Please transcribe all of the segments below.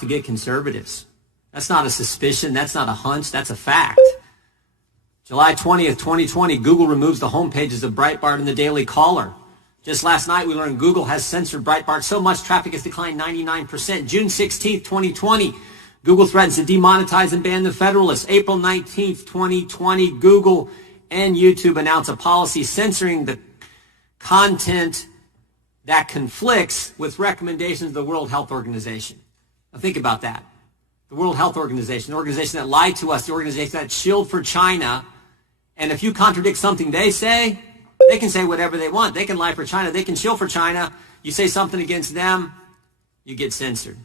to get conservatives. That's not a suspicion. That's not a hunch. That's a fact. July 20th, 2020, Google removes the homepages of Breitbart and the Daily Caller. Just last night, we learned Google has censored Breitbart so much traffic has declined 99%. June 16th, 2020, Google threatens to demonetize and ban the Federalist. April 19th, 2020, Google and YouTube announce a policy censoring the content that conflicts with recommendations of the World Health Organization. Now think about that. The World Health Organization, the organization that lied to us, the organization that shilled for China. And if you contradict something they say, they can say whatever they want. They can lie for China. They can shill for China. You say something against them, you get censored.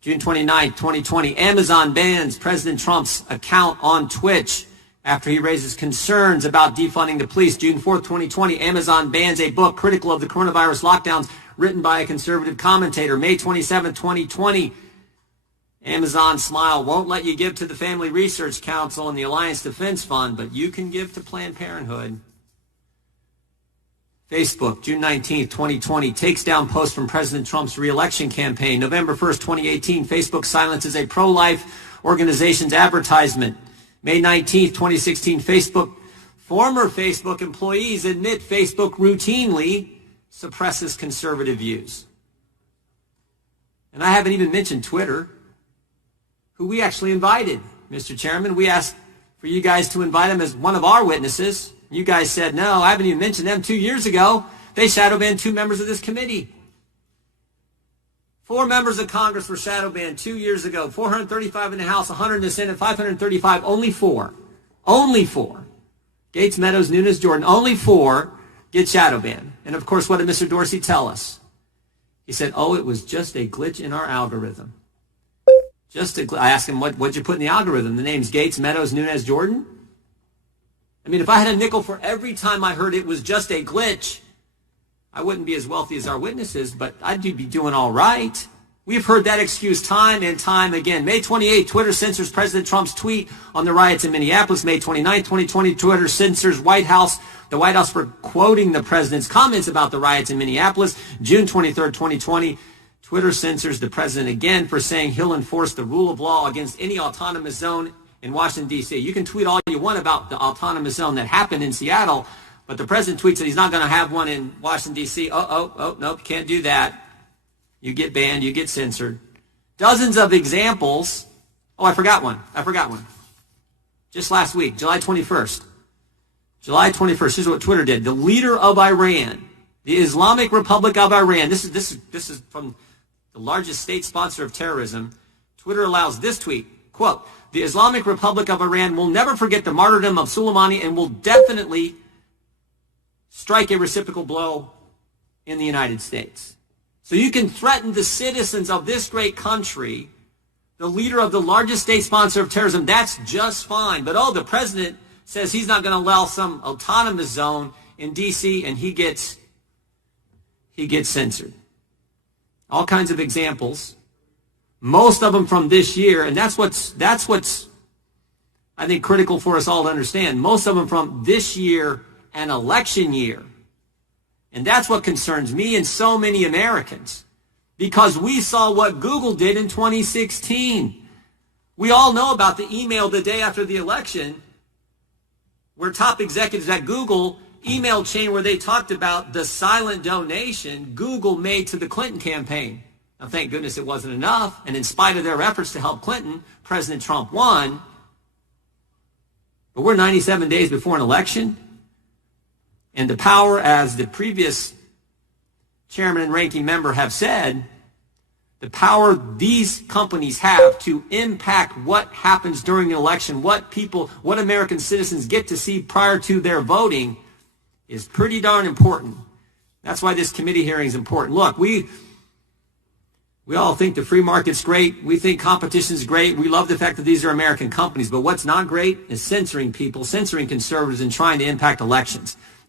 June 29th, 2020, Amazon bans President Trump's account on Twitch after he raises concerns about defunding the police. June 4th, 2020, Amazon bans a book critical of the coronavirus lockdowns written by a conservative commentator. May 27th, 2020, Amazon Smile won't let you give to the Family Research Council and the Alliance Defense Fund, but you can give to Planned Parenthood. Facebook, June 19th, 2020, takes down posts from President Trump's re-election campaign. November 1st, 2018, Facebook silences a pro-life organization's advertisement. May 19th, 2016, former Facebook employees admit Facebook routinely suppresses conservative views. And I haven't even mentioned Twitter, who we actually invited, Mr. Chairman. We asked for you guys to invite him as one of our witnesses. You guys said no. I haven't even mentioned them. 2 years ago, they shadow banned 2 members of this committee. 4 members of Congress were shadow banned 2 years ago. 435 in the House, 100 in the Senate, 535. Only 4. Only 4. Gates, Meadows, Nunes, Jordan. Only 4 get shadow banned. And of course, what did Mr. Dorsey tell us? He said, oh, it was just a glitch in our algorithm. I asked him, what'd you put in the algorithm? The names Gates, Meadows, Nunes, Jordan? I mean, if I had a nickel for every time I heard it was just a glitch, I wouldn't be as wealthy as our witnesses, but I'd be doing all right. We've heard that excuse time and time again. May 28th, Twitter censors President Trump's tweet on the riots in Minneapolis. May 29th, 2020, Twitter censors the White House for quoting the president's comments about the riots in Minneapolis. June 23rd, 2020, Twitter censors the president again for saying he'll enforce the rule of law against any autonomous zone in Washington, D.C. You can tweet all you want about the autonomous zone that happened in Seattle, but the president tweets that he's not going to have one in Washington, D.C. Nope, you can't do that. You get banned, you get censored. Dozens of examples. Oh, I forgot one. Just last week, July 21st. Here's what Twitter did. The leader of Iran, the Islamic Republic of Iran, this is from the largest state sponsor of terrorism. Twitter allows this tweet, quote, the Islamic Republic of Iran will never forget the martyrdom of Soleimani and will definitely strike a reciprocal blow in the United States. So you can threaten the citizens of this great country, the leader of the largest state sponsor of terrorism. That's just fine. But, the president says he's not going to allow some autonomous zone in D.C. and he gets censored. All kinds of examples. Most of them from this year, and that's what's I think critical for us all to understand. Most of them from this year and election year. And that's what concerns me and so many Americans, because we saw what Google did in 2016. We all know about the email the day after the election where top executives at Google email chain where they talked about the silent donation Google made to the Clinton campaign. Now, thank goodness it wasn't enough. And in spite of their efforts to help Clinton, President Trump won. But we're 97 days before an election. And the power, as the previous chairman and ranking member have said, the power these companies have to impact what happens during the election, what American citizens get to see prior to their voting is pretty darn important. That's why this committee hearing is important. Look, we all think the free market's great. We think competition's great. We love the fact that these are American companies. But what's not great is censoring people, censoring conservatives, and trying to impact elections.